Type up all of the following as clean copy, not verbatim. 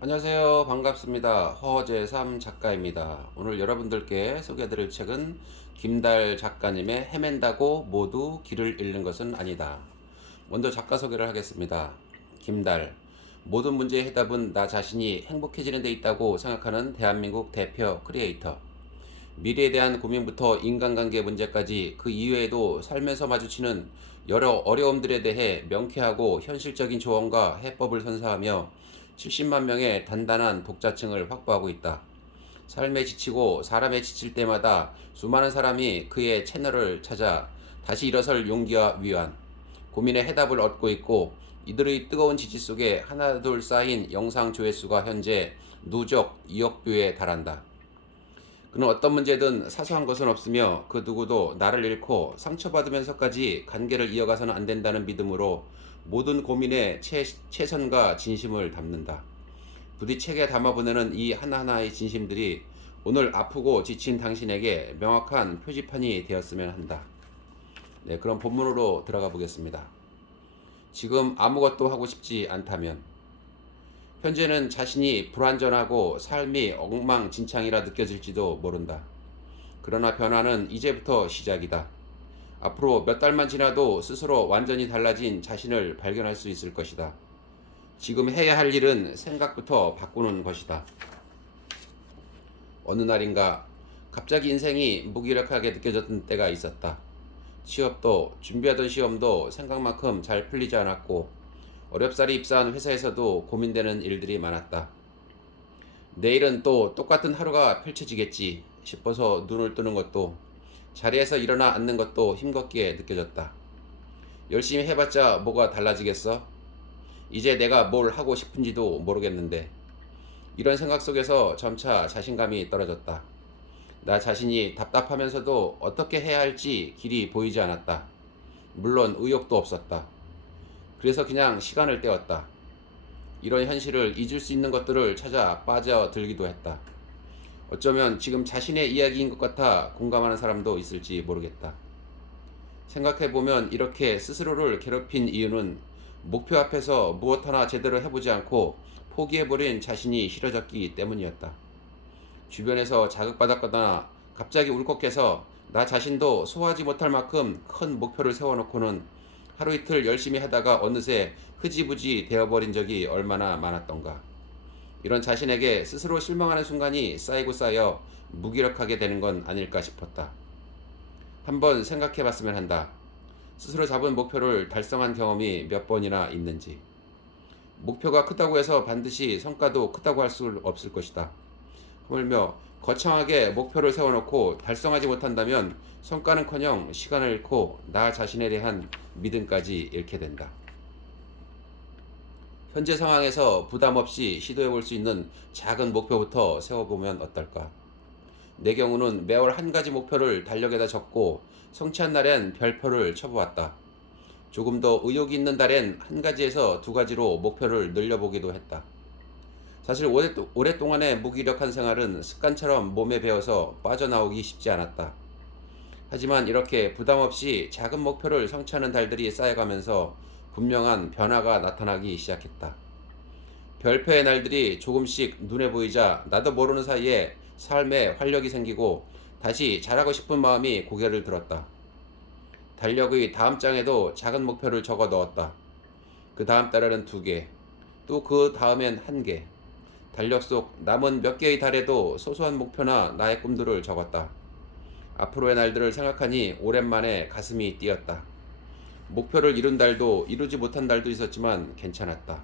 안녕하세요. 반갑습니다. 허재삼 작가입니다. 오늘 여러분들께 소개해드릴 책은 김달 작가님의 헤맨다고 모두 길을 잃는 것은 아니다. 먼저 작가 소개를 하겠습니다. 김달. 모든 문제의 해답은 나 자신이 행복해지는 데 있다고 생각하는 대한민국 대표 크리에이터. 미래에 대한 고민부터 인간관계 문제까지 그 이외에도 삶에서 마주치는 여러 어려움들에 대해 명쾌하고 현실적인 조언과 해법을 선사하며 70만 명의 단단한 독자층을 확보하고 있다. 삶에 지치고 사람에 지칠 때마다 수많은 사람이 그의 채널을 찾아 다시 일어설 용기와 위안, 고민의 해답을 얻고 있고, 이들의 뜨거운 지지 속에 하나둘 쌓인 영상 조회수가 현재 누적 2억 뷰에 달한다. 그는 어떤 문제든 사소한 것은 없으며 그 누구도 나를 잃고 상처받으면서까지 관계를 이어가서는 안 된다는 믿음으로 모든 고민에 최선과 진심을 담는다. 부디 책에 담아보내는 이 하나하나의 진심들이 오늘 아프고 지친 당신에게 명확한 표지판이 되었으면 한다. 네, 그럼 본문으로 들어가 보겠습니다. 지금 아무것도 하고 싶지 않다면, 현재는 자신이 불완전하고 삶이 엉망진창이라 느껴질지도 모른다. 그러나 변화는 이제부터 시작이다. 앞으로 몇 달만 지나도 스스로 완전히 달라진 자신을 발견할 수 있을 것이다. 지금 해야 할 일은 생각부터 바꾸는 것이다. 어느 날인가 갑자기 인생이 무기력하게 느껴졌던 때가 있었다. 취업도 준비하던 시험도 생각만큼 잘 풀리지 않았고, 어렵사리 입사한 회사에서도 고민되는 일들이 많았다. 내일은 또 똑같은 하루가 펼쳐지겠지 싶어서 눈을 뜨는 것도, 자리에서 일어나 앉는 것도 힘겹게 느껴졌다. 열심히 해봤자 뭐가 달라지겠어? 이제 내가 뭘 하고 싶은지도 모르겠는데. 이런 생각 속에서 점차 자신감이 떨어졌다. 나 자신이 답답하면서도 어떻게 해야 할지 길이 보이지 않았다. 물론 의욕도 없었다. 그래서 그냥 시간을 때웠다. 이런 현실을 잊을 수 있는 것들을 찾아 빠져들기도 했다. 어쩌면 지금 자신의 이야기인 것 같아 공감하는 사람도 있을지 모르겠다. 생각해보면 이렇게 스스로를 괴롭힌 이유는 목표 앞에서 무엇 하나 제대로 해보지 않고 포기해버린 자신이 싫어졌기 때문이었다. 주변에서 자극받았거나 갑자기 울컥해서 나 자신도 소화하지 못할 만큼 큰 목표를 세워놓고는 하루 이틀 열심히 하다가 어느새 흐지부지 되어버린 적이 얼마나 많았던가. 이런 자신에게 스스로 실망하는 순간이 쌓이고 쌓여 무기력하게 되는 건 아닐까 싶었다. 한번 생각해봤으면 한다. 스스로 잡은 목표를 달성한 경험이 몇 번이나 있는지. 목표가 크다고 해서 반드시 성과도 크다고 할 수 없을 것이다. 하물며 거창하게 목표를 세워놓고 달성하지 못한다면 성과는커녕 시간을 잃고 나 자신에 대한 믿음까지 잃게 된다. 현재 상황에서 부담 없이 시도해볼 수 있는 작은 목표부터 세워보면 어떨까? 내 경우는 매월 한 가지 목표를 달력에다 적고 성취한 날엔 별표를 쳐보았다. 조금 더 의욕이 있는 달엔 한 가지에서 두 가지로 목표를 늘려보기도 했다. 사실 오랫동안의 무기력한 생활은 습관처럼 몸에 배어서 빠져나오기 쉽지 않았다. 하지만 이렇게 부담 없이 작은 목표를 성취하는 달들이 쌓여가면서 분명한 변화가 나타나기 시작했다. 별표의 날들이 조금씩 눈에 보이자 나도 모르는 사이에 삶에 활력이 생기고 다시 잘하고 싶은 마음이 고개를 들었다. 달력의 다음 장에도 작은 목표를 적어 넣었다. 그 다음 달에는 2개, 또 그 다음엔 1개. 달력 속 남은 몇 개의 달에도 소소한 목표나 나의 꿈들을 적었다. 앞으로의 날들을 생각하니 오랜만에 가슴이 뛰었다. 목표를 이룬 달도 이루지 못한 달도 있었지만 괜찮았다.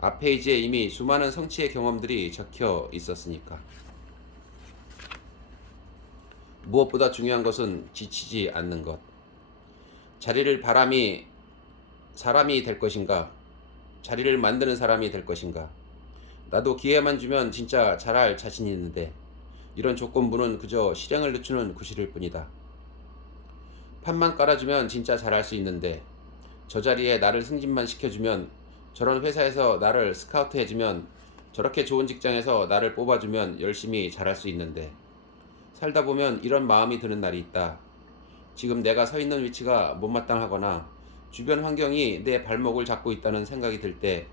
앞 페이지에 이미 수많은 성취의 경험들이 적혀 있었으니까. 무엇보다 중요한 것은 지치지 않는 것. 자리를 사람이 될 것인가? 자리를 만드는 사람이 될 것인가? 나도 기회만 주면 진짜 잘할 자신이 있는데 이런 조건부는 그저 실행을 늦추는 구실일 뿐이다. 판만 깔아주면 진짜 잘할 수 있는데, 저 자리에 나를 승진만 시켜주면, 저런 회사에서 나를 스카우트해주면, 저렇게 좋은 직장에서 나를 뽑아주면 열심히 잘할 수 있는데, 살다 보면 이런 마음이 드는 날이 있다. 지금 내가 서 있는 위치가 못마땅하거나 주변 환경이 내 발목을 잡고 있다는 생각이 들 때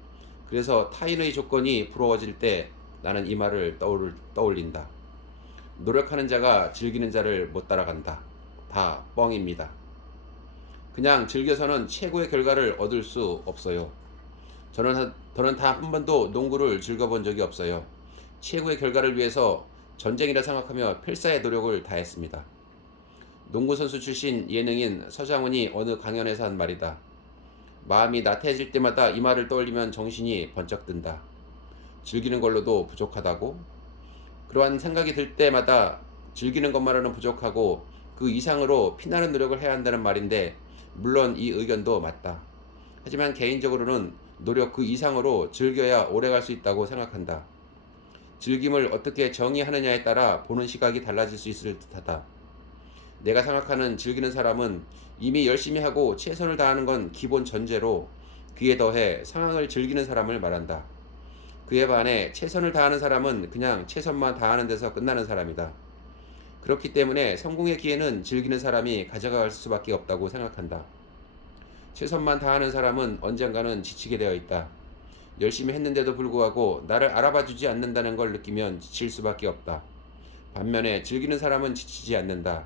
그래서 타인의 조건이 부러워질 때 나는 이 말을 떠올린다. 노력하는 자가 즐기는 자를 못 따라간다. 다 뻥입니다. 그냥 즐겨서는 최고의 결과를 얻을 수 없어요. 저는 단 한 번도 농구를 즐겨본 적이 없어요. 최고의 결과를 위해서 전쟁이라 생각하며 필사의 노력을 다했습니다. 농구선수 출신 예능인 서장훈이 어느 강연에서 한 말이다. 마음이 나태해질 때마다 이 말을 떠올리면 정신이 번쩍 든다. 즐기는 걸로도 부족하다고? 그러한 생각이 들 때마다 즐기는 것만으로는 부족하고 그 이상으로 피나는 노력을 해야 한다는 말인데, 물론 이 의견도 맞다. 하지만 개인적으로는 노력 그 이상으로 즐겨야 오래갈 수 있다고 생각한다. 즐김을 어떻게 정의하느냐에 따라 보는 시각이 달라질 수 있을 듯하다. 내가 생각하는 즐기는 사람은 이미 열심히 하고 최선을 다하는 건 기본 전제로 그에 더해 상황을 즐기는 사람을 말한다. 그에 반해 최선을 다하는 사람은 그냥 최선만 다하는 데서 끝나는 사람이다. 그렇기 때문에 성공의 기회는 즐기는 사람이 가져갈 수밖에 없다고 생각한다. 최선만 다하는 사람은 언젠가는 지치게 되어 있다. 열심히 했는데도 불구하고 나를 알아봐주지 않는다는 걸 느끼면 지칠 수밖에 없다. 반면에 즐기는 사람은 지치지 않는다.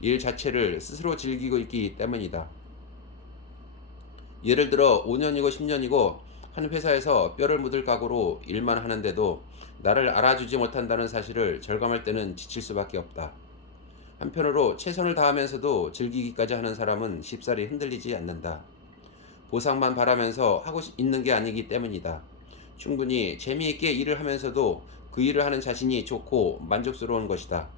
일 자체를 스스로 즐기고 있기 때문이다. 예를 들어 5년이고 10년이고 한 회사에서 뼈를 묻을 각오로 일만 하는데도 나를 알아주지 못한다는 사실을 절감할 때는 지칠 수밖에 없다. 한편으로 최선을 다하면서도 즐기기까지 하는 사람은 쉽사리 흔들리지 않는다. 보상만 바라면서 하고 있는 게 아니기 때문이다. 충분히 재미있게 일을 하면서도 그 일을 하는 자신이 좋고 만족스러운 것이다.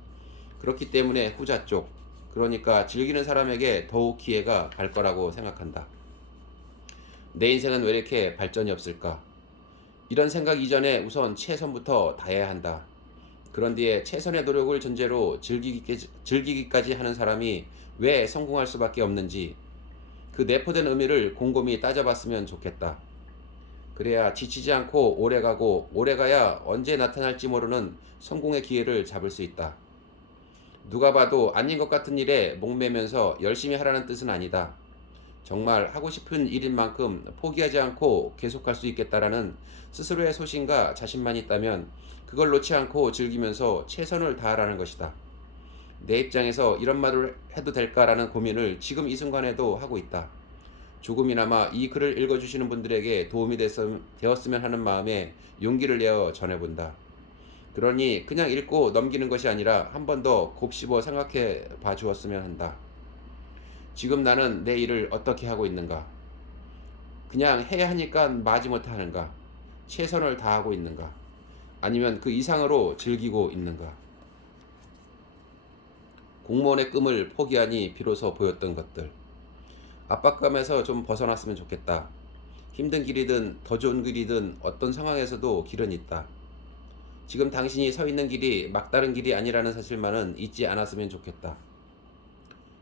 그렇기 때문에 후자 쪽, 그러니까 즐기는 사람에게 더욱 기회가 갈 거라고 생각한다. 내 인생은 왜 이렇게 발전이 없을까? 이런 생각 이전에 우선 최선부터 다해야 한다. 그런 뒤에 최선의 노력을 전제로 즐기기까지 하는 사람이 왜 성공할 수밖에 없는지 그 내포된 의미를 곰곰이 따져봤으면 좋겠다. 그래야 지치지 않고 오래가고 오래가야 언제 나타날지 모르는 성공의 기회를 잡을 수 있다. 누가 봐도 아닌 것 같은 일에 목매면서 열심히 하라는 뜻은 아니다. 정말 하고 싶은 일인 만큼 포기하지 않고 계속할 수 있겠다라는 스스로의 소신과 자신만 있다면 그걸 놓지 않고 즐기면서 최선을 다하라는 것이다. 내 입장에서 이런 말을 해도 될까라는 고민을 지금 이 순간에도 하고 있다. 조금이나마 이 글을 읽어주시는 분들에게 도움이 되었으면 하는 마음에 용기를 내어 전해본다. 그러니 그냥 읽고 넘기는 것이 아니라 한 번 더 곱씹어 생각해 봐 주었으면 한다. 지금 나는 내 일을 어떻게 하고 있는가? 그냥 해야 하니까 마지못해 하는가? 최선을 다하고 있는가? 아니면 그 이상으로 즐기고 있는가? 공무원의 꿈을 포기하니 비로소 보였던 것들. 압박감에서 좀 벗어났으면 좋겠다. 힘든 길이든 더 좋은 길이든 어떤 상황에서도 길은 있다. 지금 당신이 서 있는 길이 막다른 길이 아니라는 사실만은 잊지 않았으면 좋겠다.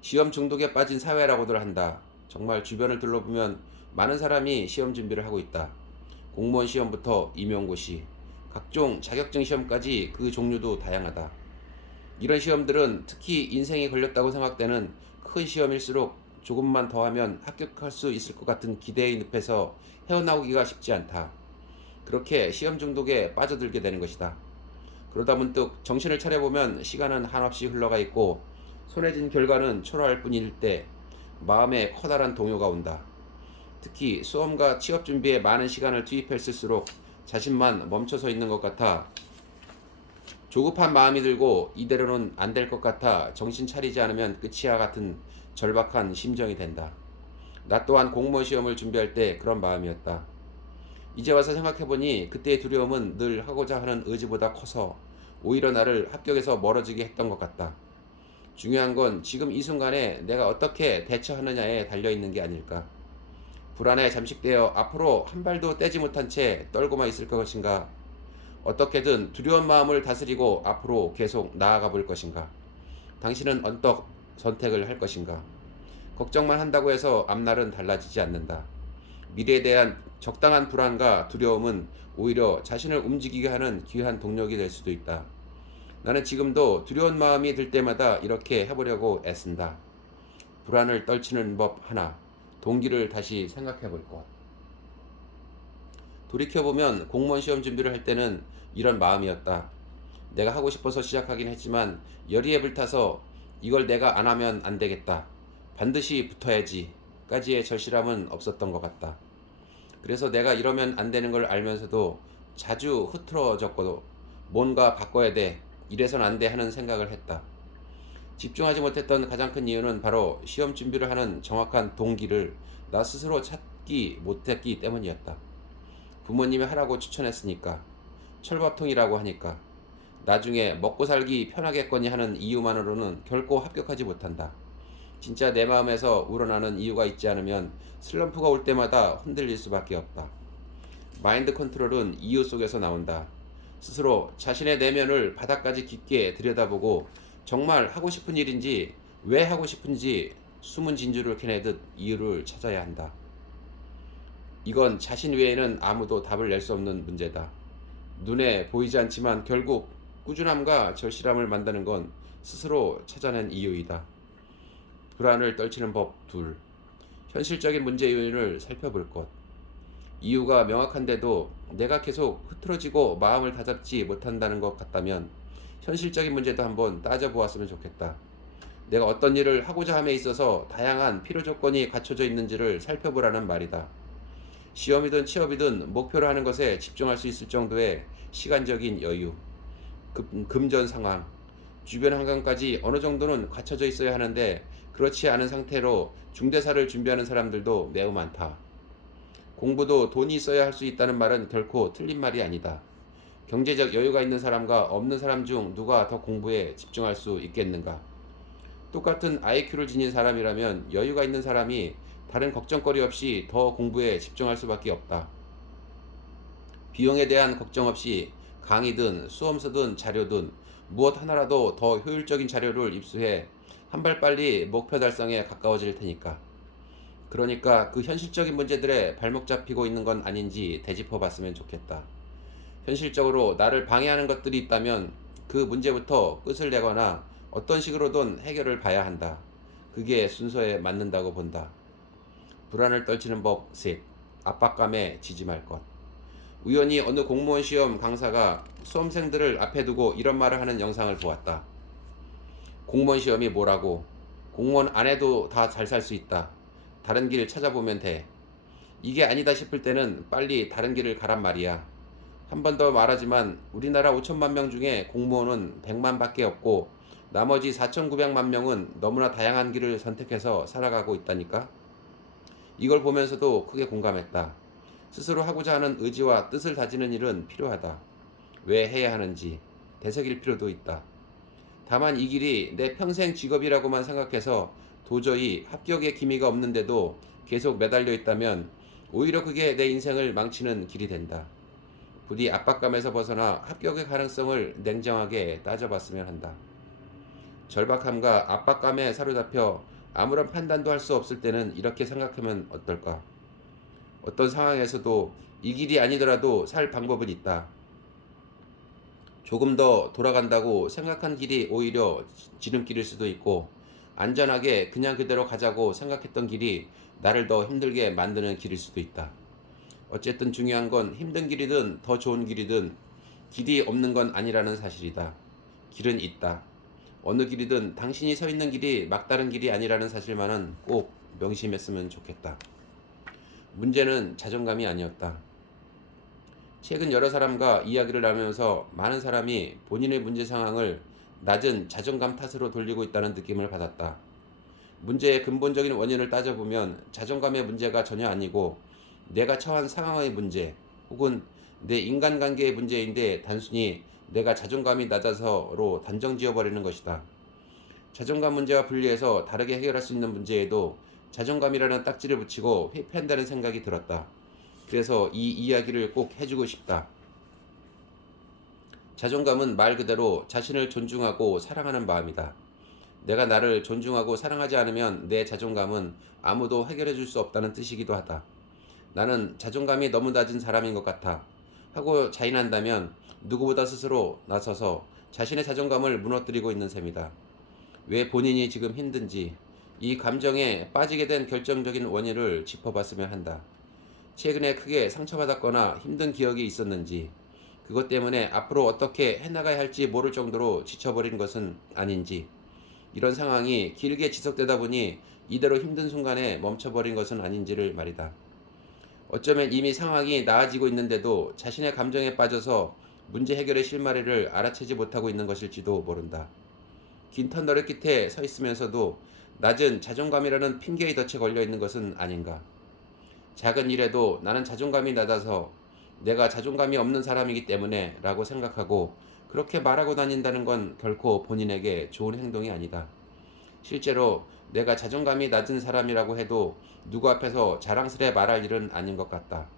시험 중독에 빠진 사회라고들 한다. 정말 주변을 둘러보면 많은 사람이 시험 준비를 하고 있다. 공무원 시험부터 임용고시, 각종 자격증 시험까지 그 종류도 다양하다. 이런 시험들은 특히 인생이 걸렸다고 생각되는 큰 시험일수록 조금만 더 하면 합격할 수 있을 것 같은 기대의 늪에서 헤어나오기가 쉽지 않다. 그렇게 시험 중독에 빠져들게 되는 것이다. 그러다 문득 정신을 차려보면 시간은 한없이 흘러가 있고 손에 쥔 결과는 초라할 뿐일 때 마음에 커다란 동요가 온다. 특히 수험과 취업 준비에 많은 시간을 투입했을수록 자신만 멈춰서 있는 것 같아 조급한 마음이 들고 이대로는 안 될 것 같아 정신 차리지 않으면 끝이야 같은 절박한 심정이 된다. 나 또한 공무원 시험을 준비할 때 그런 마음이었다. 이제 와서 생각해보니 그때의 두려움은 늘 하고자 하는 의지보다 커서 오히려 나를 합격에서 멀어지게 했던 것 같다. 중요한 건 지금 이 순간에 내가 어떻게 대처하느냐에 달려있는 게 아닐까. 불안에 잠식되어 앞으로 한 발도 떼지 못한 채 떨고만 있을 것인가. 어떻게든 두려운 마음을 다스리고 앞으로 계속 나아가 볼 것인가. 당신은 언덕 선택을 할 것인가. 걱정만 한다고 해서 앞날은 달라지지 않는다. 미래에 대한 적당한 불안과 두려움은 오히려 자신을 움직이게 하는 귀한 동력이 될 수도 있다. 나는 지금도 두려운 마음이 들 때마다 이렇게 해보려고 애쓴다. 불안을 떨치는 법 하나, 동기를 다시 생각해 볼 것. 돌이켜보면 공무원 시험 준비를 할 때는 이런 마음이었다. 내가 하고 싶어서 시작하긴 했지만 열의에 불타서 이걸 내가 안 하면 안 되겠다. 반드시 붙어야지. 까지의 절실함은 없었던 것 같다. 그래서 내가 이러면 안 되는 걸 알면서도 자주 흐트러졌고 뭔가 바꿔야 돼. 이래선 안 돼 하는 생각을 했다. 집중하지 못했던 가장 큰 이유는 바로 시험 준비를 하는 정확한 동기를 나 스스로 찾기 못했기 때문이었다. 부모님이 하라고 추천했으니까, 철밥통이라고 하니까, 나중에 먹고 살기 편하겠거니 하는 이유만으로는 결코 합격하지 못한다. 진짜 내 마음에서 우러나는 이유가 있지 않으면 슬럼프가 올 때마다 흔들릴 수밖에 없다. 마인드 컨트롤은 이유 속에서 나온다. 스스로 자신의 내면을 바닥까지 깊게 들여다보고 정말 하고 싶은 일인지 왜 하고 싶은지 숨은 진주를 캐내듯 이유를 찾아야 한다. 이건 자신 외에는 아무도 답을 낼 수 없는 문제다. 눈에 보이지 않지만 결국 꾸준함과 절실함을 만드는 건 스스로 찾아낸 이유이다. 불안을 떨치는 법 둘. 현실적인 문제 요인을 살펴볼 것. 이유가 명확한데도 내가 계속 흐트러지고 마음을 다잡지 못한다는 것 같다면 현실적인 문제도 한번 따져보았으면 좋겠다. 내가 어떤 일을 하고자 함에 있어서 다양한 필요 조건이 갖춰져 있는지를 살펴보라는 말이다. 시험이든 취업이든 목표를 하는 것에 집중할 수 있을 정도의 시간적인 여유, 금전 상황, 주변 환경까지 어느 정도는 갖춰져 있어야 하는데 그렇지 않은 상태로 중대사를 준비하는 사람들도 매우 많다. 공부도 돈이 있어야 할 수 있다는 말은 결코 틀린 말이 아니다. 경제적 여유가 있는 사람과 없는 사람 중 누가 더 공부에 집중할 수 있겠는가? 똑같은 IQ를 지닌 사람이라면 여유가 있는 사람이 다른 걱정거리 없이 더 공부에 집중할 수밖에 없다. 비용에 대한 걱정 없이 강의든 수험서든 자료든 무엇 하나라도 더 효율적인 자료를 입수해 한 발 빨리 목표 달성에 가까워질 테니까. 그러니까 그 현실적인 문제들에 발목 잡히고 있는 건 아닌지 되짚어 봤으면 좋겠다. 현실적으로 나를 방해하는 것들이 있다면 그 문제부터 끝을 내거나 어떤 식으로든 해결을 봐야 한다. 그게 순서에 맞는다고 본다. 불안을 떨치는 법 셋. 압박감에 지지 말 것. 우연히 어느 공무원 시험 강사가 수험생들을 앞에 두고 이런 말을 하는 영상을 보았다. 공무원 시험이 뭐라고? 공무원 안 해도 다 잘 살 수 있다. 다른 길 찾아보면 돼. 이게 아니다 싶을 때는 빨리 다른 길을 가란 말이야. 한 번 더 말하지만 우리나라 5천만 명 중에 공무원은 100만 밖에 없고 나머지 4,900만 명은 너무나 다양한 길을 선택해서 살아가고 있다니까. 이걸 보면서도 크게 공감했다. 스스로 하고자 하는 의지와 뜻을 다지는 일은 필요하다. 왜 해야 하는지 되새길 필요도 있다. 다만 이 길이 내 평생 직업이라고만 생각해서 도저히 합격의 기미가 없는데도 계속 매달려 있다면 오히려 그게 내 인생을 망치는 길이 된다. 부디 압박감에서 벗어나 합격의 가능성을 냉정하게 따져봤으면 한다. 절박함과 압박감에 사로잡혀 아무런 판단도 할 수 없을 때는 이렇게 생각하면 어떨까? 어떤 상황에서도 이 길이 아니더라도 살 방법은 있다. 조금 더 돌아간다고 생각한 길이 오히려 지름길일 수도 있고 안전하게 그냥 그대로 가자고 생각했던 길이 나를 더 힘들게 만드는 길일 수도 있다. 어쨌든 중요한 건 힘든 길이든 더 좋은 길이든 길이 없는 건 아니라는 사실이다. 길은 있다. 어느 길이든 당신이 서 있는 길이 막다른 길이 아니라는 사실만은 꼭 명심했으면 좋겠다. 문제는 자존감이 아니었다. 최근 여러 사람과 이야기를 나누면서 많은 사람이 본인의 문제 상황을 낮은 자존감 탓으로 돌리고 있다는 느낌을 받았다. 문제의 근본적인 원인을 따져보면 자존감의 문제가 전혀 아니고 내가 처한 상황의 문제 혹은 내 인간관계의 문제인데 단순히 내가 자존감이 낮아서로 단정 지어버리는 것이다. 자존감 문제와 분리해서 다르게 해결할 수 있는 문제에도 자존감이라는 딱지를 붙이고 회피한다는 생각이 들었다. 그래서 이 이야기를 꼭 해주고 싶다. 자존감은 말 그대로 자신을 존중하고 사랑하는 마음이다. 내가 나를 존중하고 사랑하지 않으면 내 자존감은 아무도 해결해 줄 수 없다는 뜻이기도 하다. 나는 자존감이 너무 낮은 사람인 것 같아 하고 자인한다면 누구보다 스스로 나서서 자신의 자존감을 무너뜨리고 있는 셈이다. 왜 본인이 지금 힘든지 이 감정에 빠지게 된 결정적인 원인을 짚어봤으면 한다. 최근에 크게 상처받았거나 힘든 기억이 있었는지, 그것 때문에 앞으로 어떻게 해나가야 할지 모를 정도로 지쳐버린 것은 아닌지, 이런 상황이 길게 지속되다 보니 이대로 힘든 순간에 멈춰버린 것은 아닌지를 말이다. 어쩌면 이미 상황이 나아지고 있는데도 자신의 감정에 빠져서 문제 해결의 실마리를 알아채지 못하고 있는 것일지도 모른다. 긴 터널의 끝에 서 있으면서도 낮은 자존감이라는 핑계의 덫에 걸려 있는 것은 아닌가. 작은 일에도 나는 자존감이 낮아서 내가 자존감이 없는 사람이기 때문에 라고 생각하고 그렇게 말하고 다닌다는 건 결코 본인에게 좋은 행동이 아니다. 실제로 내가 자존감이 낮은 사람이라고 해도 누구 앞에서 자랑스레 말할 일은 아닌 것 같다.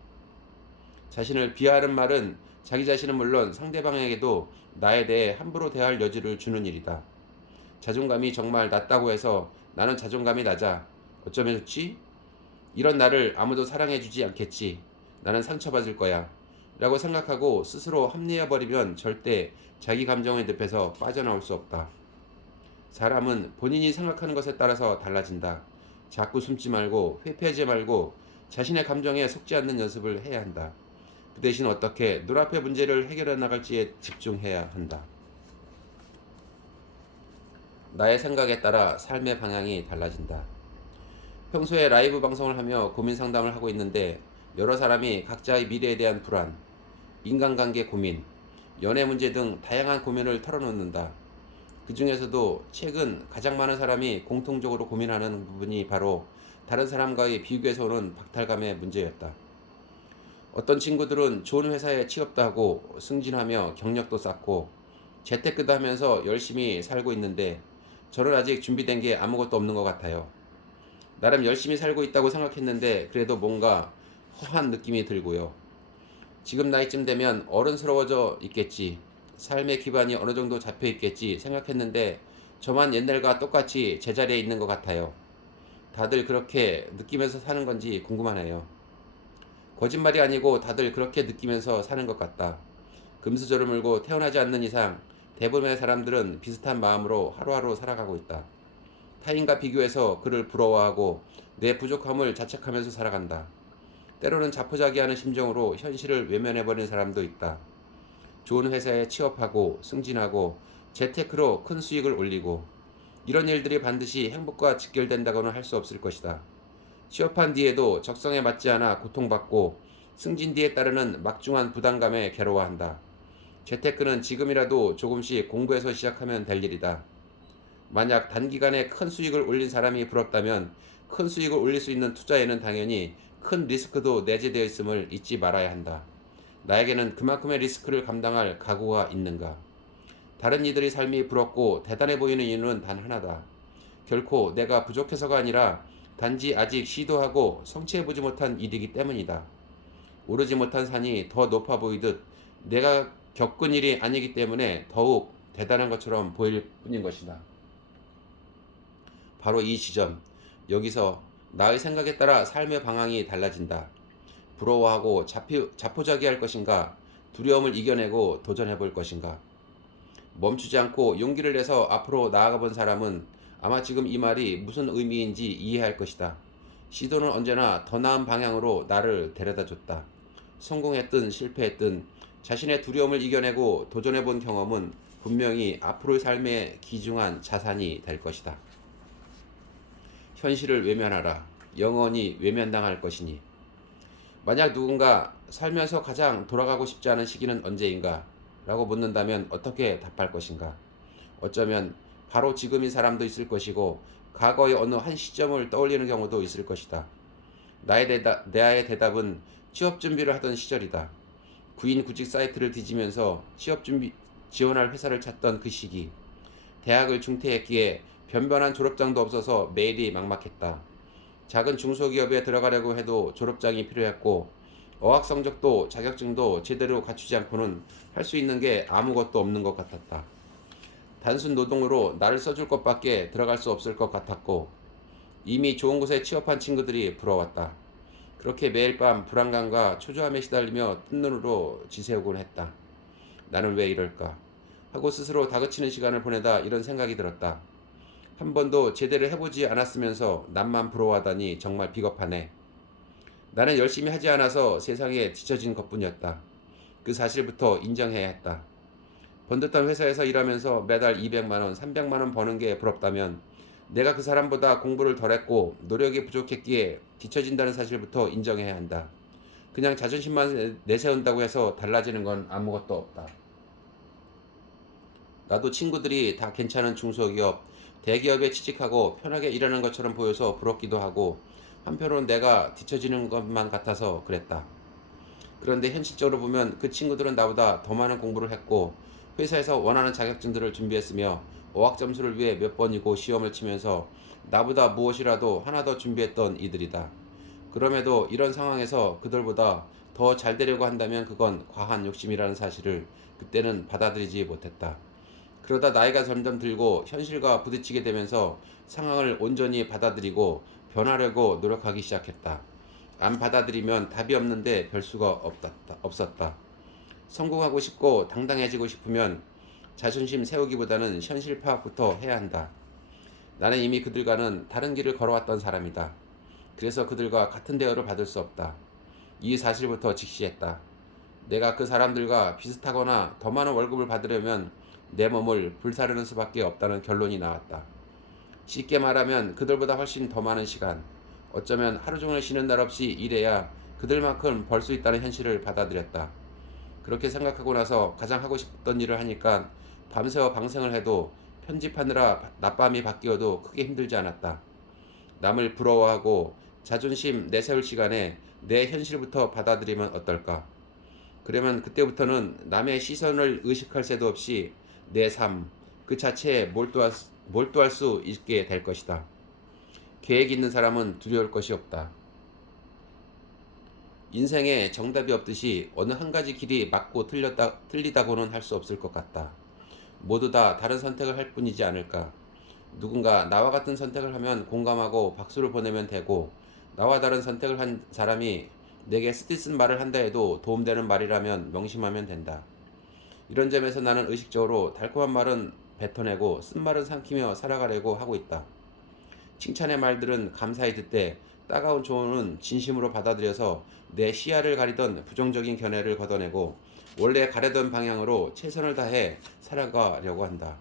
자신을 비하하는 말은 자기 자신은 물론 상대방에게도 나에 대해 함부로 대할 여지를 주는 일이다. 자존감이 정말 낮다고 해서 나는 자존감이 낮아. 어쩌면 좋지? 이런 나를 아무도 사랑해주지 않겠지. 나는 상처받을 거야. 라고 생각하고 스스로 합리화버리면 절대 자기 감정의 늪에서 빠져나올 수 없다. 사람은 본인이 생각하는 것에 따라서 달라진다. 자꾸 숨지 말고 회피하지 말고 자신의 감정에 속지 않는 연습을 해야 한다. 그 대신 어떻게 눈앞의 문제를 해결해 나갈지에 집중해야 한다. 나의 생각에 따라 삶의 방향이 달라진다. 평소에 라이브 방송을 하며 고민 상담을 하고 있는데 여러 사람이 각자의 미래에 대한 불안, 인간관계 고민, 연애 문제 등 다양한 고민을 털어놓는다. 그 중에서도 최근 가장 많은 사람이 공통적으로 고민하는 부분이 바로 다른 사람과의 비교에서 오는 박탈감의 문제였다. 어떤 친구들은 좋은 회사에 취업도 하고 승진하며 경력도 쌓고 재테크도 하면서 열심히 살고 있는데 저는 아직 준비된 게 아무것도 없는 것 같아요. 나름 열심히 살고 있다고 생각했는데 그래도 뭔가 허한 느낌이 들고요. 지금 나이쯤 되면 어른스러워져 있겠지. 삶의 기반이 어느 정도 잡혀 있겠지 생각했는데 저만 옛날과 똑같이 제자리에 있는 것 같아요. 다들 그렇게 느끼면서 사는 건지 궁금하네요. 거짓말이 아니고 다들 그렇게 느끼면서 사는 것 같다. 금수저를 물고 태어나지 않는 이상 대부분의 사람들은 비슷한 마음으로 하루하루 살아가고 있다. 타인과 비교해서 그를 부러워하고 내 부족함을 자책하면서 살아간다. 때로는 자포자기하는 심정으로 현실을 외면해버리는 사람도 있다. 좋은 회사에 취업하고 승진하고 재테크로 큰 수익을 올리고 이런 일들이 반드시 행복과 직결된다고는 할 수 없을 것이다. 취업한 뒤에도 적성에 맞지 않아 고통받고 승진 뒤에 따르는 막중한 부담감에 괴로워한다. 재테크는 지금이라도 조금씩 공부해서 시작하면 될 일이다. 만약 단기간에 큰 수익을 올린 사람이 부럽다면 큰 수익을 올릴 수 있는 투자에는 당연히 큰 리스크도 내재되어 있음을 잊지 말아야 한다. 나에게는 그만큼의 리스크를 감당할 각오가 있는가? 다른 이들의 삶이 부럽고 대단해 보이는 이유는 단 하나다. 결코 내가 부족해서가 아니라 단지 아직 시도하고 성취해보지 못한 일이기 때문이다. 오르지 못한 산이 더 높아 보이듯 내가 겪은 일이 아니기 때문에 더욱 대단한 것처럼 보일 뿐인 것이다. 바로 이 지점, 여기서 나의 생각에 따라 삶의 방향이 달라진다. 부러워하고 자포자기할 것인가, 두려움을 이겨내고 도전해볼 것인가. 멈추지 않고 용기를 내서 앞으로 나아가 본 사람은 아마 지금 이 말이 무슨 의미인지 이해할 것이다. 시도는 언제나 더 나은 방향으로 나를 데려다 줬다. 성공했든 실패했든 자신의 두려움을 이겨내고 도전해본 경험은 분명히 앞으로의 삶에 귀중한 자산이 될 것이다. 현실을 외면하라. 영원히 외면당할 것이니. 만약 누군가 살면서 가장 돌아가고 싶지 않은 시기는 언제인가? 라고 묻는다면 어떻게 답할 것인가? 어쩌면 바로 지금인 사람도 있을 것이고 과거의 어느 한 시점을 떠올리는 경우도 있을 것이다. 나의 대답은 취업 준비를 하던 시절이다. 구인 구직 사이트를 뒤지면서 취업 준비 지원할 회사를 찾던 그 시기. 대학을 중퇴했기에 변변한 졸업장도 없어서 매일이 막막했다. 작은 중소기업에 들어가려고 해도 졸업장이 필요했고 어학 성적도 자격증도 제대로 갖추지 않고는 할 수 있는 게 아무것도 없는 것 같았다. 단순 노동으로 나를 써줄 것밖에 들어갈 수 없을 것 같았고 이미 좋은 곳에 취업한 친구들이 부러웠다. 그렇게 매일 밤 불안감과 초조함에 시달리며 뜬 눈으로 지새우곤 했다. 나는 왜 이럴까? 하고 스스로 다그치는 시간을 보내다 이런 생각이 들었다. 한 번도 제대로 해보지 않았으면서 남만 부러워하다니 정말 비겁하네. 나는 열심히 하지 않아서 세상에 뒤처진 것뿐이었다. 그 사실부터 인정해야 했다. 번듯한 회사에서 일하면서 매달 200만 원, 300만 원 버는 게 부럽다면 내가 그 사람보다 공부를 덜 했고 노력이 부족했기에 뒤처진다는 사실부터 인정해야 한다. 그냥 자존심만 내세운다고 해서 달라지는 건 아무것도 없다. 나도 친구들이 다 괜찮은 중소기업, 대기업에 취직하고 편하게 일하는 것처럼 보여서 부럽기도 하고 한편으론 내가 뒤처지는 것만 같아서 그랬다. 그런데 현실적으로 보면 그 친구들은 나보다 더 많은 공부를 했고 회사에서 원하는 자격증들을 준비했으며 어학 점수를 위해 몇 번이고 시험을 치면서 나보다 무엇이라도 하나 더 준비했던 이들이다. 그럼에도 이런 상황에서 그들보다 더 잘 되려고 한다면 그건 과한 욕심이라는 사실을 그때는 받아들이지 못했다. 그러다 나이가 점점 들고 현실과 부딪히게 되면서 상황을 온전히 받아들이고 변하려고 노력하기 시작했다. 안 받아들이면 답이 없는데 별 수가 없었다. 성공하고 싶고 당당해지고 싶으면 자존심 세우기보다는 현실 파악부터 해야 한다. 나는 이미 그들과는 다른 길을 걸어왔던 사람이다. 그래서 그들과 같은 대우를 받을 수 없다. 이 사실부터 직시했다. 내가 그 사람들과 비슷하거나 더 많은 월급을 받으려면 내 몸을 불사르는 수밖에 없다는 결론이 나왔다. 쉽게 말하면 그들보다 훨씬 더 많은 시간, 어쩌면 하루 종일 쉬는 날 없이 일해야 그들만큼 벌 수 있다는 현실을 받아들였다. 그렇게 생각하고 나서 가장 하고 싶던 일을 하니까 밤새워 방생을 해도 편집하느라 낮밤이 바뀌어도 크게 힘들지 않았다. 남을 부러워하고 자존심 내세울 시간에 내 현실부터 받아들이면 어떨까? 그러면 그때부터는 남의 시선을 의식할 새도 없이 내 삶, 그 자체에 몰두할 수 있게 될 것이다. 계획 있는 사람은 두려울 것이 없다. 인생에 정답이 없듯이 어느 한 가지 길이 맞고 틀리다고는 할 수 없을 것 같다. 모두 다 다른 선택을 할 뿐이지 않을까. 누군가 나와 같은 선택을 하면 공감하고 박수를 보내면 되고, 나와 다른 선택을 한 사람이 내게 쓰디쓴 말을 한다 해도 도움되는 말이라면 명심하면 된다. 이런 점에서 나는 의식적으로 달콤한 말은 뱉어내고 쓴 말은 삼키며 살아가려고 하고 있다. 칭찬의 말들은 감사히 듣되 따가운 조언은 진심으로 받아들여서 내 시야를 가리던 부정적인 견해를 걷어내고 원래 가려던 방향으로 최선을 다해 살아가려고 한다.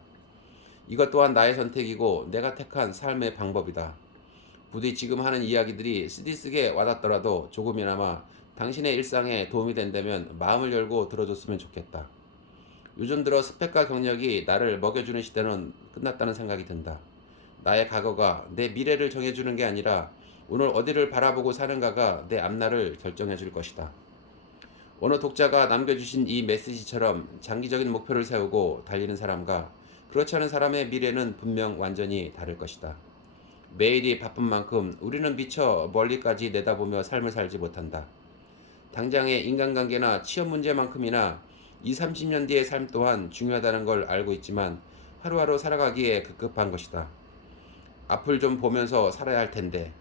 이것 또한 나의 선택이고 내가 택한 삶의 방법이다. 부디 지금 하는 이야기들이 쓰디쓰게 와닿더라도 조금이나마 당신의 일상에 도움이 된다면 마음을 열고 들어줬으면 좋겠다. 요즘 들어 스펙과 경력이 나를 먹여주는 시대는 끝났다는 생각이 든다. 나의 과거가 내 미래를 정해주는 게 아니라 오늘 어디를 바라보고 사는가가 내 앞날을 결정해줄 것이다. 어느 독자가 남겨주신 이 메시지처럼 장기적인 목표를 세우고 달리는 사람과 그렇지 않은 사람의 미래는 분명 완전히 다를 것이다. 매일이 바쁜 만큼 우리는 미처 멀리까지 내다보며 삶을 살지 못한다. 당장의 인간관계나 취업 문제만큼이나 20, 30년 뒤의 삶 또한 중요하다는 걸 알고 있지만 하루하루 살아가기에 급급한 것이다. 앞을 좀 보면서 살아야 할 텐데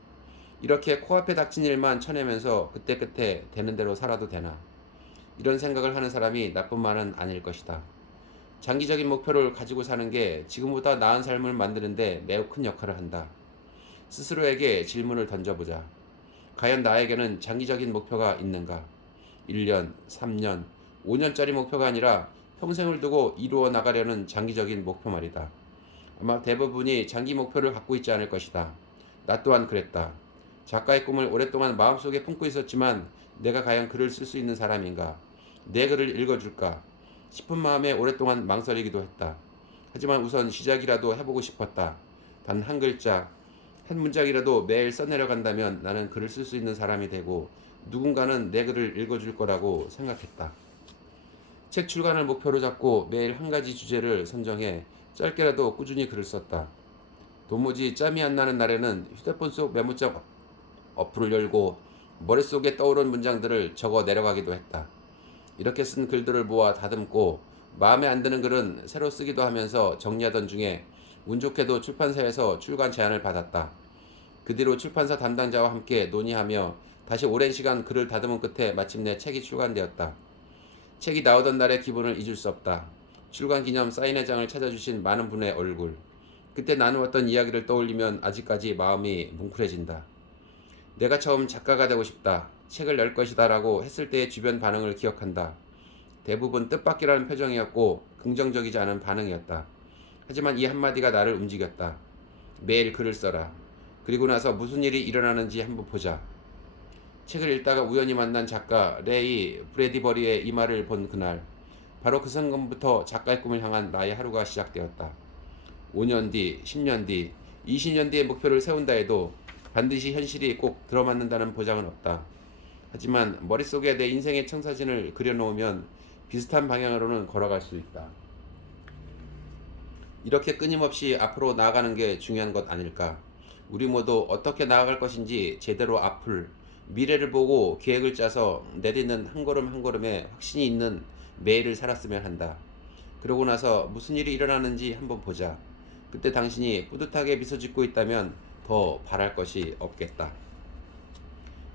이렇게 코앞에 닥친 일만 쳐내면서 그때그때 되는 대로 살아도 되나. 이런 생각을 하는 사람이 나뿐만은 아닐 것이다. 장기적인 목표를 가지고 사는 게 지금보다 나은 삶을 만드는데 매우 큰 역할을 한다. 스스로에게 질문을 던져보자. 과연 나에게는 장기적인 목표가 있는가? 1년, 3년, 5년짜리 목표가 아니라 평생을 두고 이루어 나가려는 장기적인 목표 말이다. 아마 대부분이 장기 목표를 갖고 있지 않을 것이다. 나 또한 그랬다. 작가의 꿈을 오랫동안 마음속에 품고 있었지만 내가 과연 글을 쓸 수 있는 사람인가? 내 글을 읽어줄까? 싶은 마음에 오랫동안 망설이기도 했다. 하지만 우선 시작이라도 해보고 싶었다. 단 한 글자, 한 문장이라도 매일 써내려간다면 나는 글을 쓸 수 있는 사람이 되고 누군가는 내 글을 읽어줄 거라고 생각했다. 책 출간을 목표로 잡고 매일 한 가지 주제를 선정해 짧게라도 꾸준히 글을 썼다. 도무지 짬이 안 나는 날에는 휴대폰 속 메모장 어플을 열고 머릿속에 떠오른 문장들을 적어 내려가기도 했다. 이렇게 쓴 글들을 모아 다듬고 마음에 안 드는 글은 새로 쓰기도 하면서 정리하던 중에 운 좋게도 출판사에서 출간 제안을 받았다. 그 뒤로 출판사 담당자와 함께 논의하며 다시 오랜 시간 글을 다듬은 끝에 마침내 책이 출간되었다. 책이 나오던 날의 기분을 잊을 수 없다. 출간 기념 사인회장을 찾아주신 많은 분의 얼굴. 그때 나누었던 이야기를 떠올리면 아직까지 마음이 뭉클해진다. 내가 처음 작가가 되고 싶다. 책을 낼 것이다 라고 했을 때의 주변 반응을 기억한다. 대부분 뜻밖이라는 표정이었고 긍정적이지 않은 반응이었다. 하지만 이 한마디가 나를 움직였다. 매일 글을 써라. 그리고 나서 무슨 일이 일어나는지 한번 보자. 책을 읽다가 우연히 만난 작가 레이 브래디버리의 이 말을 본 그날, 바로 그 순간부터 작가의 꿈을 향한 나의 하루가 시작되었다. 5년 뒤, 10년 뒤, 20년 뒤의 목표를 세운다 해도 반드시 현실이 꼭 들어맞는다는 보장은 없다. 하지만 머릿속에 내 인생의 청사진을 그려놓으면 비슷한 방향으로는 걸어갈 수 있다. 이렇게 끊임없이 앞으로 나아가는 게 중요한 것 아닐까? 우리 모두 어떻게 나아갈 것인지 제대로 앞을, 미래를 보고 계획을 짜서 내딛는 한 걸음 한 걸음에 확신이 있는 매일을 살았으면 한다. 그러고 나서 무슨 일이 일어나는지 한번 보자. 그때 당신이 뿌듯하게 미소 짓고 있다면 더 바랄 것이 없겠다.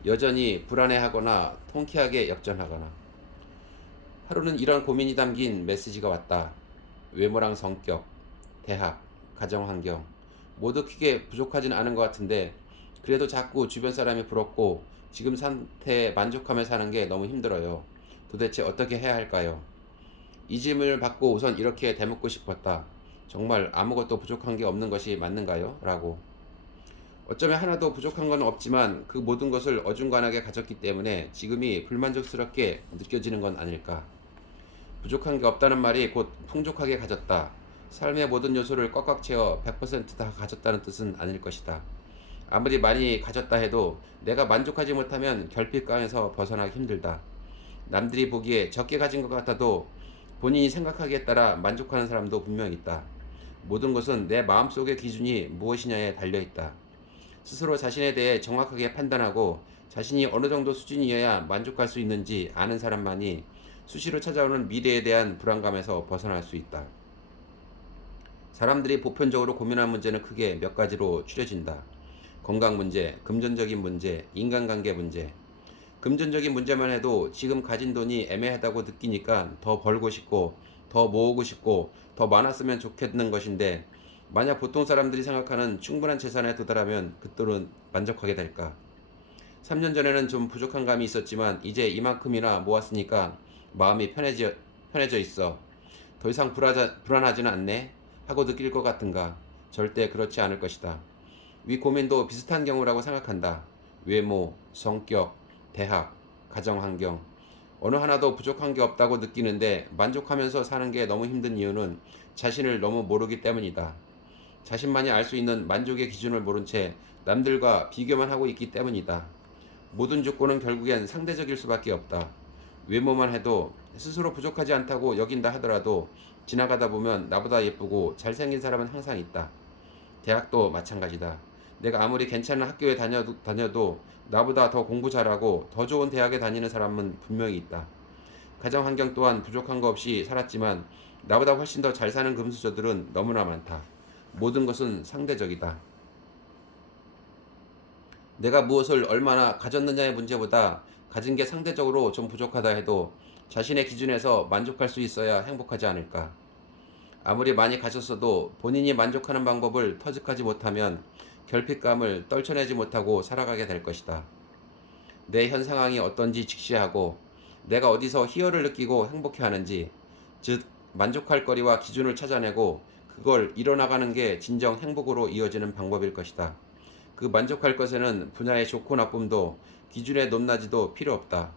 여전히 불안해하거나 통쾌하게 역전하거나. 하루는 이런 고민이 담긴 메시지가 왔다. 외모랑 성격, 대학, 가정환경 모두 크게 부족하진 않은 것 같은데 그래도 자꾸 주변 사람이 부럽고 지금 상태에 만족하며 사는 게 너무 힘들어요. 도대체 어떻게 해야 할까요? 이 질문을 받고 우선 이렇게 되묻고 싶었다. 정말 아무것도 부족한 게 없는 것이 맞는가요? 라고. 어쩌면 하나도 부족한 건 없지만 그 모든 것을 어중간하게 가졌기 때문에 지금이 불만족스럽게 느껴지는 건 아닐까. 부족한 게 없다는 말이 곧 풍족하게 가졌다. 삶의 모든 요소를 꽉꽉 채워 100%다 가졌다는 뜻은 아닐 것이다. 아무리 많이 가졌다 해도 내가 만족하지 못하면 결핍감에서 벗어나기 힘들다. 남들이 보기에 적게 가진 것 같아도 본인이 생각하기에 따라 만족하는 사람도 분명히 있다. 모든 것은 내 마음속의 기준이 무엇이냐에 달려있다. 스스로 자신에 대해 정확하게 판단하고 자신이 어느 정도 수준이어야 만족할 수 있는지 아는 사람만이 수시로 찾아오는 미래에 대한 불안감에서 벗어날 수 있다. 사람들이 보편적으로 고민하는 문제는 크게 몇 가지로 추려진다. 건강 문제, 금전적인 문제, 인간관계 문제. 금전적인 문제만 해도 지금 가진 돈이 애매하다고 느끼니까 더 벌고 싶고 더 모으고 싶고 더 많았으면 좋겠는 것인데 만약 보통 사람들이 생각하는 충분한 재산에 도달하면 그 돈은 만족하게 될까? 3년 전에는 좀 부족한 감이 있었지만 이제 이만큼이나 모았으니까 마음이 편해져 있어. 더 이상 불안하지는 않네? 하고 느낄 것 같은가? 절대 그렇지 않을 것이다. 위 고민도 비슷한 경우라고 생각한다. 외모, 성격, 대학, 가정환경. 어느 하나도 부족한 게 없다고 느끼는데 만족하면서 사는 게 너무 힘든 이유는 자신을 너무 모르기 때문이다. 자신만이 알 수 있는 만족의 기준을 모른 채 남들과 비교만 하고 있기 때문이다. 모든 조건은 결국엔 상대적일 수밖에 없다. 외모만 해도 스스로 부족하지 않다고 여긴다 하더라도 지나가다 보면 나보다 예쁘고 잘생긴 사람은 항상 있다. 대학도 마찬가지다. 내가 아무리 괜찮은 학교에 다녀도 나보다 더 공부 잘하고 더 좋은 대학에 다니는 사람은 분명히 있다. 가정 환경 또한 부족한 거 없이 살았지만 나보다 훨씬 더 잘 사는 금수저들은 너무나 많다. 모든 것은 상대적이다. 내가 무엇을 얼마나 가졌느냐의 문제보다 가진 게 상대적으로 좀 부족하다 해도 자신의 기준에서 만족할 수 있어야 행복하지 않을까. 아무리 많이 가졌어도 본인이 만족하는 방법을 터득하지 못하면 결핍감을 떨쳐내지 못하고 살아가게 될 것이다. 내 현 상황이 어떤지 직시하고 내가 어디서 희열을 느끼고 행복해하는지, 즉 만족할 거리와 기준을 찾아내고 그걸 이뤄나가는 게 진정 행복으로 이어지는 방법일 것이다. 그 만족할 것에는 분야의 좋고 나쁨도 기준의 높낮이도 필요 없다.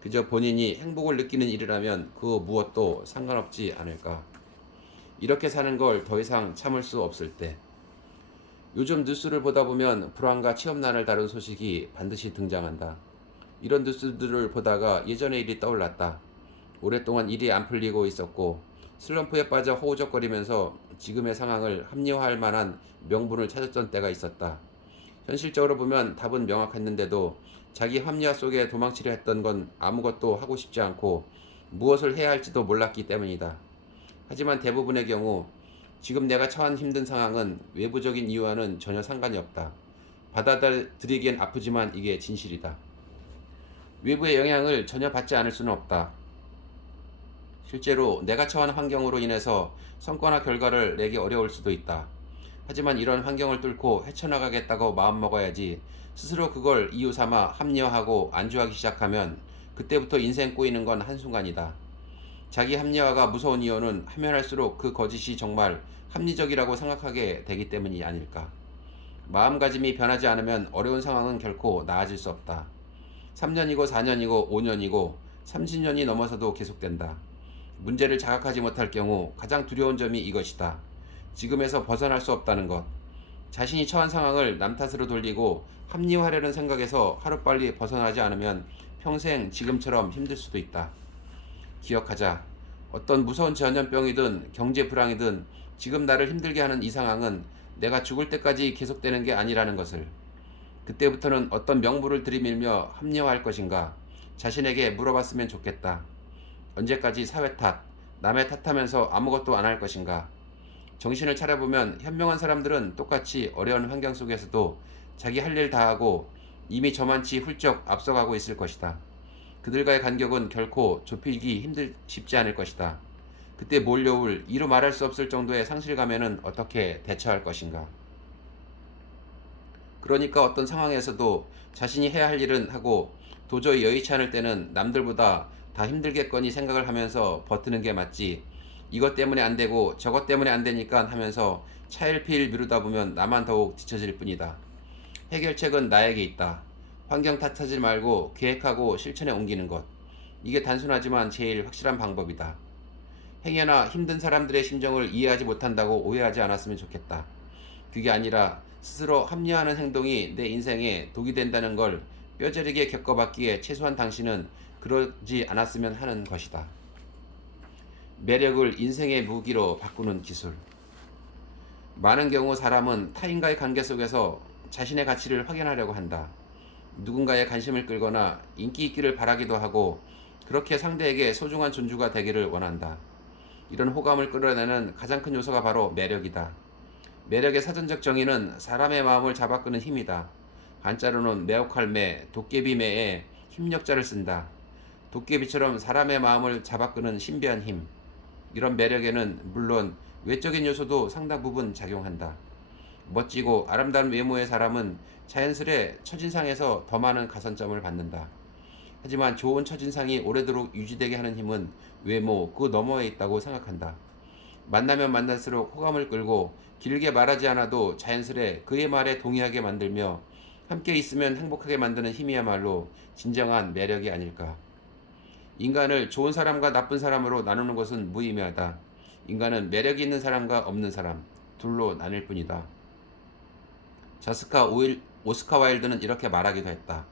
그저 본인이 행복을 느끼는 일이라면 그 무엇도 상관없지 않을까. 이렇게 사는 걸 더 이상 참을 수 없을 때. 요즘 뉴스를 보다 보면 불안과 취업난을 다룬 소식이 반드시 등장한다. 이런 뉴스들을 보다가 예전의 일이 떠올랐다. 오랫동안 일이 안 풀리고 있었고 슬럼프에 빠져 허우적거리면서 지금의 상황을 합리화할 만한 명분을 찾았던 때가 있었다. 현실적으로 보면 답은 명확했는데도 자기 합리화 속에 도망치려 했던 건 아무것도 하고 싶지 않고 무엇을 해야 할지도 몰랐기 때문이다. 하지만 대부분의 경우 지금 내가 처한 힘든 상황은 외부적인 이유와는 전혀 상관이 없다. 받아들이기엔 아프지만 이게 진실이다. 외부의 영향을 전혀 받지 않을 수는 없다. 실제로 내가 처한 환경으로 인해서 성과나 결과를 내기 어려울 수도 있다. 하지만 이런 환경을 뚫고 헤쳐나가겠다고 마음먹어야지 스스로 그걸 이유 삼아 합리화하고 안주하기 시작하면 그때부터 인생 꼬이는 건 한순간이다. 자기 합리화가 무서운 이유는 하면 할수록 그 거짓이 정말 합리적이라고 생각하게 되기 때문이 아닐까. 마음가짐이 변하지 않으면 어려운 상황은 결코 나아질 수 없다. 3년이고 4년이고 5년이고 30년이 넘어서도 계속된다. 문제를 자각하지 못할 경우 가장 두려운 점이 이것이다. 지금에서 벗어날 수 없다는 것. 자신이 처한 상황을 남 탓으로 돌리고 합리화하려는 생각에서 하루빨리 벗어나지 않으면 평생 지금처럼 힘들 수도 있다. 기억하자. 어떤 무서운 전염병이든 경제 불황이든 지금 나를 힘들게 하는 이 상황은 내가 죽을 때까지 계속되는 게 아니라는 것을. 그때부터는 어떤 명분을 들이밀며 합리화할 것인가 자신에게 물어봤으면 좋겠다. 언제까지 사회 탓, 남의 탓하면서 아무것도 안 할 것인가. 정신을 차려보면 현명한 사람들은 똑같이 어려운 환경 속에서도 자기 할 일 다 하고 이미 저만치 훌쩍 앞서가고 있을 것이다. 그들과의 간격은 결코 좁히기 쉽지 않을 것이다. 그때 몰려올 이루 말할 수 없을 정도의 상실감에는 어떻게 대처할 것인가. 그러니까 어떤 상황에서도 자신이 해야 할 일은 하고 도저히 여의치 않을 때는 남들보다 다 힘들겠거니 생각을 하면서 버티는 게 맞지. 이것 때문에 안 되고 저것 때문에 안 되니까 하면서 차일피일 미루다 보면 나만 더욱 뒤처질 뿐이다. 해결책은 나에게 있다. 환경 탓하지 말고 계획하고 실천에 옮기는 것. 이게 단순하지만 제일 확실한 방법이다. 행여나 힘든 사람들의 심정을 이해하지 못한다고 오해하지 않았으면 좋겠다. 그게 아니라 스스로 합리화하는 행동이 내 인생에 독이 된다는 걸 뼈저리게 겪어봤기에 최소한 당신은 그러지 않았으면 하는 것이다. 매력을 인생의 무기로 바꾸는 기술. 많은 경우 사람은 타인과의 관계 속에서 자신의 가치를 확인하려고 한다. 누군가의 관심을 끌거나 인기 있기를 바라기도 하고 그렇게 상대에게 소중한 존주가 되기를 원한다. 이런 호감을 끌어내는 가장 큰 요소가 바로 매력이다. 매력의 사전적 정의는 사람의 마음을 잡아끄는 힘이다. 한자로는 매혹할 매, 도깨비 매에 힘력자를 쓴다. 도깨비처럼 사람의 마음을 잡아끄는 신비한 힘. 이런 매력에는 물론 외적인 요소도 상당 부분 작용한다. 멋지고 아름다운 외모의 사람은 자연스레 첫인상에서 더 많은 가산점을 받는다. 하지만 좋은 첫인상이 오래도록 유지되게 하는 힘은 외모 그 너머에 있다고 생각한다. 만나면 만날수록 호감을 끌고 길게 말하지 않아도 자연스레 그의 말에 동의하게 만들며 함께 있으면 행복하게 만드는 힘이야말로 진정한 매력이 아닐까. 인간을 좋은 사람과 나쁜 사람으로 나누는 것은 무의미하다. 인간은 매력이 있는 사람과 없는 사람 둘로 나뉠 뿐이다. 오스카 와일드는 이렇게 말하기도 했다.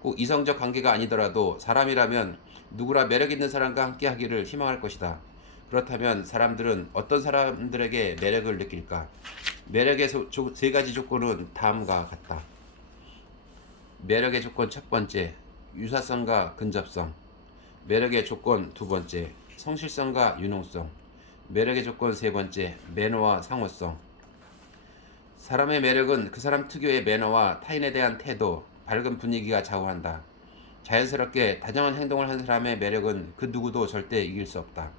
꼭 이성적 관계가 아니더라도 사람이라면 누구나 매력 있는 사람과 함께 하기를 희망할 것이다. 그렇다면 사람들은 어떤 사람들에게 매력을 느낄까? 매력의 세 가지 조건은 다음과 같다. 매력의 조건 첫 번째, 유사성과 근접성. 매력의 조건 두 번째, 성실성과 유능성. 매력의 조건 세 번째, 매너와 상호성. 사람의 매력은 그 사람 특유의 매너와 타인에 대한 태도, 밝은 분위기가 좌우한다. 자연스럽게 다정한 행동을 한 사람의 매력은 그 누구도 절대 이길 수 없다.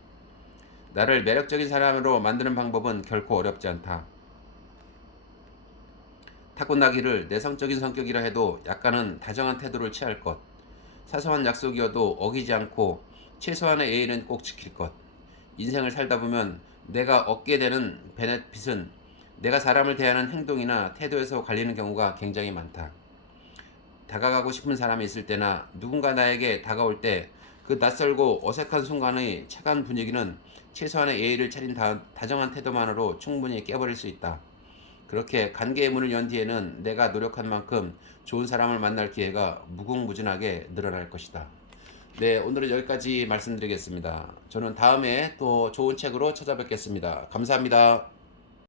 나를 매력적인 사람으로 만드는 방법은 결코 어렵지 않다. 타고나기를 내성적인 성격이라 해도 약간은 다정한 태도를 취할 것. 사소한 약속이어도 어기지 않고 최소한의 예의는 꼭 지킬 것. 인생을 살다 보면 내가 얻게 되는 베네핏은 내가 사람을 대하는 행동이나 태도에서 갈리는 경우가 굉장히 많다. 다가가고 싶은 사람이 있을 때나 누군가 나에게 다가올 때 그 낯설고 어색한 순간의 차가운 분위기는 최소한의 예의를 차린 다정한 태도만으로 충분히 깨버릴 수 있다. 그렇게 관계의 문을 연 뒤에는 내가 노력한 만큼 좋은 사람을 만날 기회가 무궁무진하게 늘어날 것이다. 네, 오늘은 여기까지 말씀드리겠습니다. 저는 다음에 또 좋은 책으로 찾아뵙겠습니다. 감사합니다.